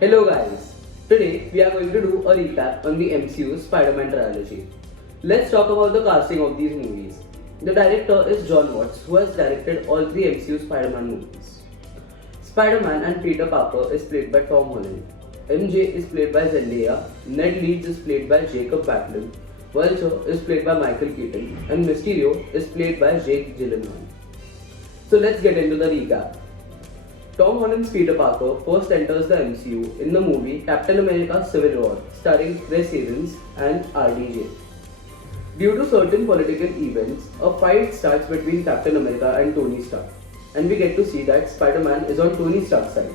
Hello guys, today we are going to do a recap on the MCU Spider-Man trilogy. Let's talk about the casting of these movies. The director is John Watts, who has directed all three MCU Spider-Man movies. Spider-Man and Peter Parker is played by Tom Holland. MJ is played by Zendaya, Ned Leeds is played by Jacob Batalon, Vulture is played by Michael Keaton, and Mysterio is played by Jake Gyllenhaal. So let's get into the recap. Tom Holland's Peter Parker first enters the MCU in the movie Captain America Civil War, starring Chris Evans and RDJ. Due to certain political events, a fight starts between Captain America and Tony Stark, and we get to see that Spider-Man is on Tony Stark's side.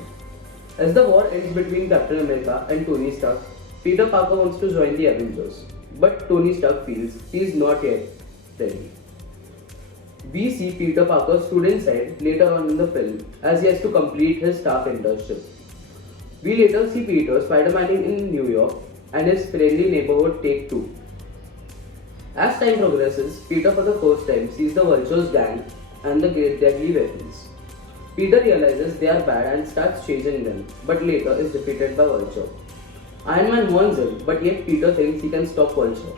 As the war ends between Captain America and Tony Stark, Peter Parker wants to join the Avengers, but Tony Stark feels he is not yet ready. We see Peter Parker's student side later on in the film as he has to complete his Stark internship. We later see Peter Spider-Maning in New York and his friendly neighborhood Take Two. As time progresses, Peter for the first time sees the Vulture's gang and the great deadly weapons. Peter realizes they are bad and starts chasing them, but later is defeated by Vulture. Iron Man warns him, but yet Peter thinks he can stop Vulture.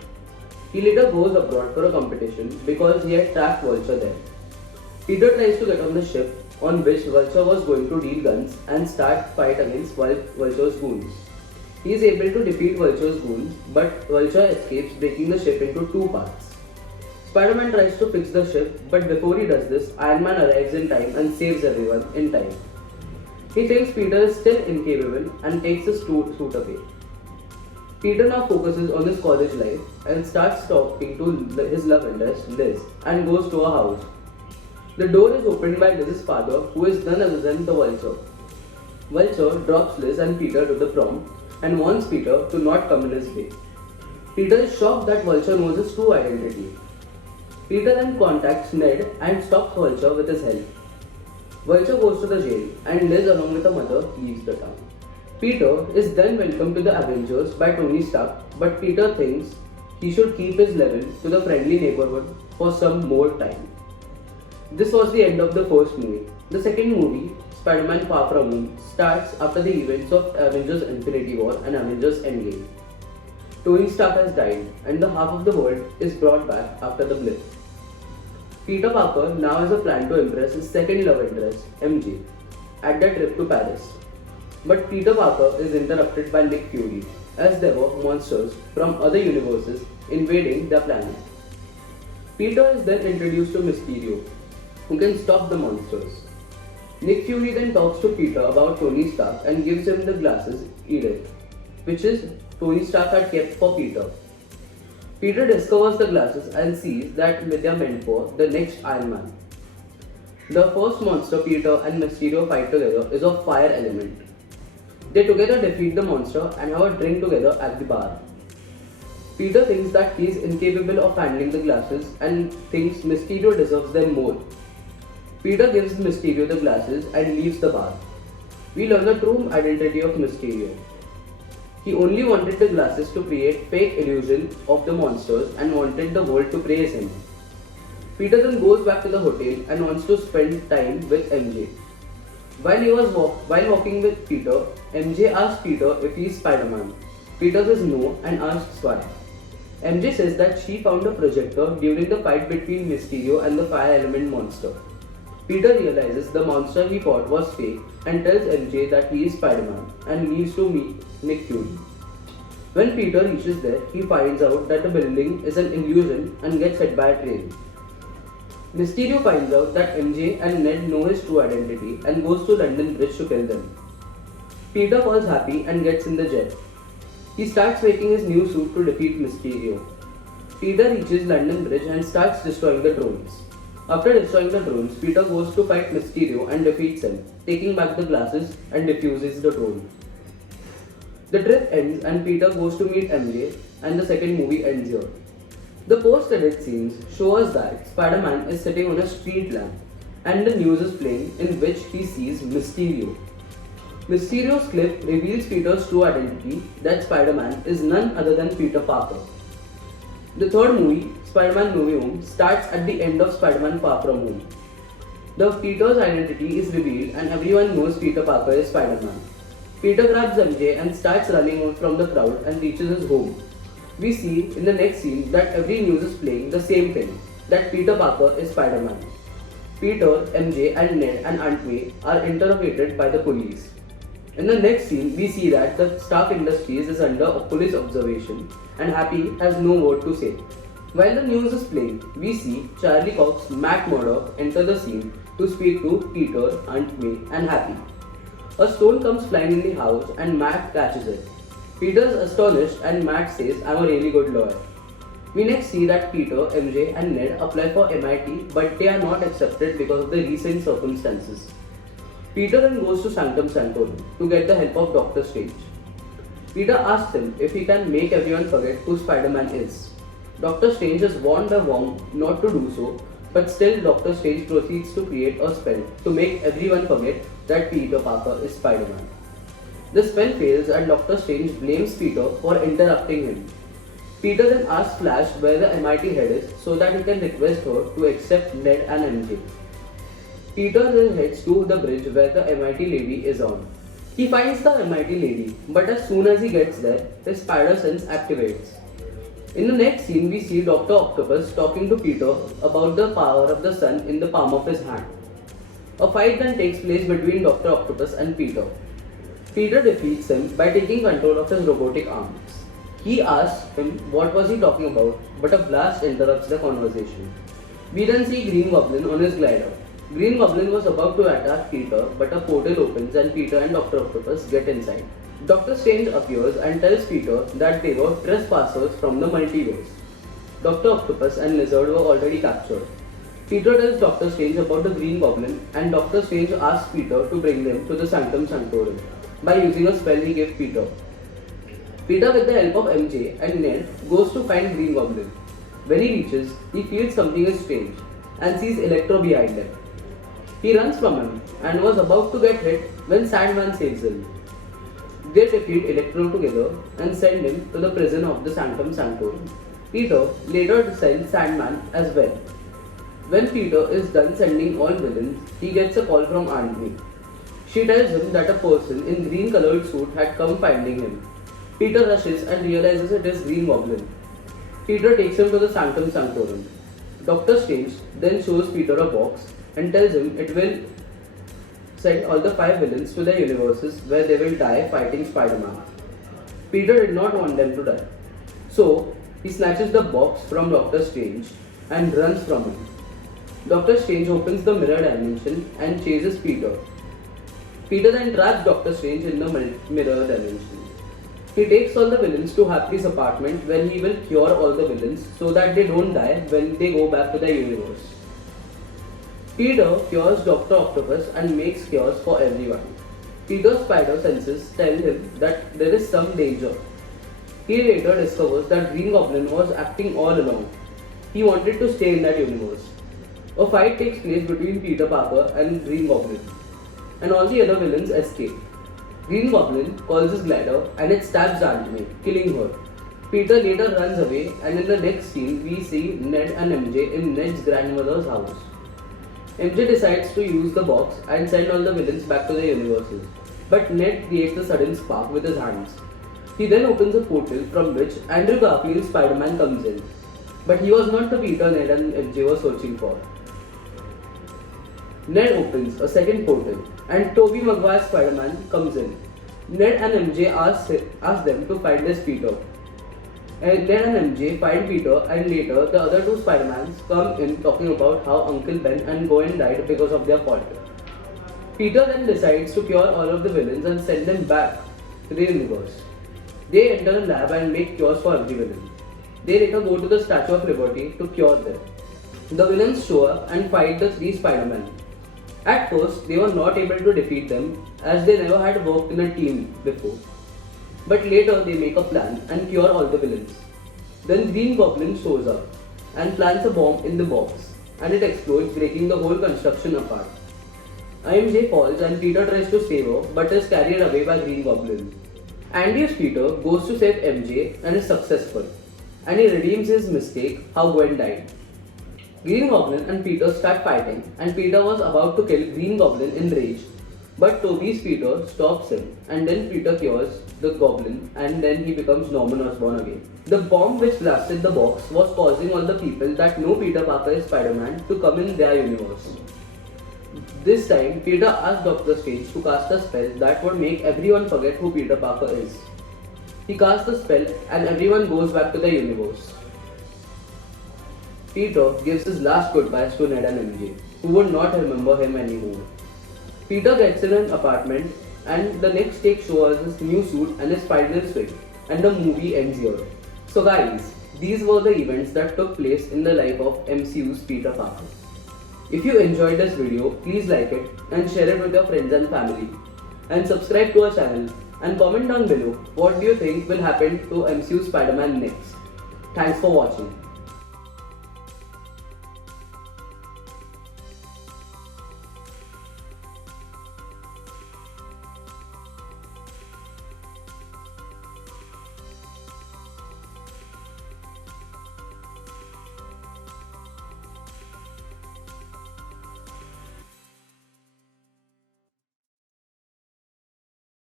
He later goes abroad for a competition because he had tracked Vulture there. Peter tries to get on the ship on which Vulture was going to deal guns and start fight against Vulture's goons. He is able to defeat Vulture's goons, but Vulture escapes, breaking the ship into two parts. Spider-Man tries to fix the ship, but before he does this, Iron Man arrives in time and saves everyone in time. He thinks Peter is still incapable and takes his suit away. Peter now focuses on his college life and starts talking to his love interest, Liz, and goes to a house. The door is opened by Liz's father, who is none other than the Vulture. Vulture drops Liz and Peter to the prom and warns Peter to not come in his way. Peter is shocked that Vulture knows his true identity. Peter then contacts Ned and stops Vulture with his help. Vulture goes to the jail and Liz, along with her mother, leaves the town. Peter is then welcomed to the Avengers by Tony Stark, but Peter thinks he should keep his level to the friendly neighborhood for some more time. This was the end of the first movie. The second movie, Spider-Man Far From Home, starts after the events of Avengers Infinity War and Avengers Endgame. Tony Stark has died and the half of the world is brought back after the blip. Peter Parker now has a plan to impress his second love interest, MJ, at their trip to Paris. But Peter Parker is interrupted by Nick Fury, as there were monsters from other universes invading their planet. Peter is then introduced to Mysterio, who can stop the monsters. Nick Fury then talks to Peter about Tony Stark and gives him the glasses Edith, which is Tony Stark had kept for Peter. Peter discovers the glasses and sees that they are meant for the next Iron Man. The first monster Peter and Mysterio fight together is of fire element. They together defeat the monster and have a drink together at the bar. Peter thinks that he is incapable of handling the glasses and thinks Mysterio deserves them more. Peter gives Mysterio the glasses and leaves the bar. We learn the true identity of Mysterio. He only wanted the glasses to create fake illusion of the monsters and wanted the world to praise him. Peter then goes back to the hotel and wants to spend time with MJ. While walking with Peter, MJ asks Peter if he is Spider-Man. Peter says no and asks why. MJ says that she found a projector during the fight between Mysterio and the fire element monster. Peter realizes the monster he fought was fake and tells MJ that he is Spider-Man and leaves to meet Nick Fury. When Peter reaches there, he finds out that the building is an illusion and gets hit by a train. Mysterio finds out that MJ and Ned know his true identity and goes to London Bridge to kill them. Peter falls happy and gets in the jet. He starts making his new suit to defeat Mysterio. Peter reaches London Bridge and starts destroying the drones. After destroying the drones, Peter goes to fight Mysterio and defeats him, taking back the glasses and defuses the drone. The trip ends and Peter goes to meet MJ and the second movie ends here. The post-credit scenes show us that Spider-Man is sitting on a street lamp and the news is playing in which he sees Mysterio. Mysterio's clip reveals Peter's true identity, that Spider-Man is none other than Peter Parker. The third movie, Spider-Man No Way Home, starts at the end of Spider-Man Far From Home. The Peter's identity is revealed and everyone knows Peter Parker is Spider-Man. Peter grabs MJ and starts running out from the crowd and reaches his home. We see in the next scene that every news is playing the same thing, that Peter Parker is Spider-Man. Peter, MJ and Ned and Aunt May are interrogated by the police. In the next scene, we see that the Stark Industries is under a police observation and Happy has no word to say. While the news is playing, we see Charlie Cox, Matt Murdock enter the scene to speak to Peter, Aunt May and Happy. A stone comes flying in the house and Matt catches it. Peter is astonished and Matt says, "I'm a really good lawyer." We next see that Peter, MJ and Ned apply for MIT but they are not accepted because of the recent circumstances. Peter then goes to Sanctum Sanctorum to get the help of Doctor Strange. Peter asks him if he can make everyone forget who Spider-Man is. Doctor Strange is warned by Wong not to do so, but still Doctor Strange proceeds to create a spell to make everyone forget that Peter Parker is Spider-Man. The spell fails and Doctor Strange blames Peter for interrupting him. Peter then asks Flash where the MIT head is so that he can request her to accept Ned and MJ. Peter then heads to the bridge where the MIT lady is on. He finds the MIT lady, but as soon as he gets there, his spider sense activates. In the next scene, we see Dr. Octopus talking to Peter about the power of the sun in the palm of his hand. A fight then takes place between Dr. Octopus and Peter. Peter defeats him by taking control of his robotic arms. He asks him what was he talking about, but a blast interrupts the conversation. We then see Green Goblin on his glider. Green Goblin was about to attack Peter, but a portal opens and Peter and Dr. Octopus get inside. Doctor Strange appears and tells Peter that they were trespassers from the multiverse. Dr. Octopus and Lizard were already captured. Peter tells Doctor Strange about the Green Goblin and Doctor Strange asks Peter to bring them to the Sanctum Sanctorum by using a spell he gave Peter. Peter, with the help of MJ and Ned, goes to find Green Goblin. When he reaches, he feels something is strange and sees Electro behind him. He runs from him and was about to get hit when Sandman saves him. They defeat Electro together and send him to the prison of the Sanctum Sanctorum. Peter later sends Sandman as well. When Peter is done sending all villains, he gets a call from Aunt May. She tells him that a person in green colored suit had come finding him. Peter rushes and realizes it is Green Goblin. Peter takes him to the Sanctum Sanctorum. Doctor Strange then shows Peter a box and tells him it will send all the 5 villains to their universes where they will die fighting Spider-Man. Peter did not want them to die. So, he snatches the box from Doctor Strange and runs from him. Doctor Strange opens the mirror dimension and chases Peter. Peter then traps Doctor Strange in the mirror dimension. He takes all the villains to Happy's apartment where he will cure all the villains so that they don't die when they go back to their universe. Peter cures Dr. Octopus and makes cures for everyone. Peter's spider senses tell him that there is some danger. He later discovers that Green Goblin was acting all along. He wanted to stay in that universe. A fight takes place between Peter Parker and Green Goblin, and all the other villains escape. Green Goblin calls his glider and it stabs Aunt May, killing her. Peter later runs away and in the next scene we see Ned and MJ in Ned's grandmother's house. MJ decides to use the box and send all the villains back to their universes, but Ned creates a sudden spark with his hands. He then opens a portal from which Andrew Garfield's Spider-Man comes in, but he was not the Peter Ned and MJ were searching for. Ned opens a second portal and Tobey Maguire's Spider-Man comes in. Ned and MJ ask them to find this Peter. And Ned and MJ find Peter and later the other 2 Spider-Mans come in talking about how Uncle Ben and Gwen died because of their fault. Peter then decides to cure all of the villains and send them back to the universe. They enter a lab and make cures for every villain. They later go to the Statue of Liberty to cure them. The villains show up and fight the 3 Spider-Men. At first, they were not able to defeat them as they never had worked in a team before. But later they make a plan and cure all the villains. Then Green Goblin shows up and plants a bomb in the box and it explodes, breaking the whole construction apart. IMJ falls and Peter tries to save her but is carried away by Green Goblin. Andy as Peter goes to save MJ and is successful, and he redeems his mistake how Gwen died. Green Goblin and Peter start fighting and Peter was about to kill Green Goblin in rage, But Toby's Peter stops him, and then Peter cures the goblin, and then he becomes Norman Osborn again. The bomb which blasted the box was causing all the people that know Peter Parker is Spider-Man to come in their universe. This time, Peter asked Doctor Strange to cast a spell that would make everyone forget who Peter Parker is. He casts the spell and everyone goes back to their universe. Peter gives his last goodbyes to Ned and MJ, who would not remember him anymore. Peter gets in an apartment and the next take shows us his new suit and his spider swing, and the movie ends here. So guys, these were the events that took place in the life of MCU's Peter Parker. If you enjoyed this video, please like it and share it with your friends and family. And subscribe to our channel and comment down below what do you think will happen to MCU Spider-Man next. Thanks for watching.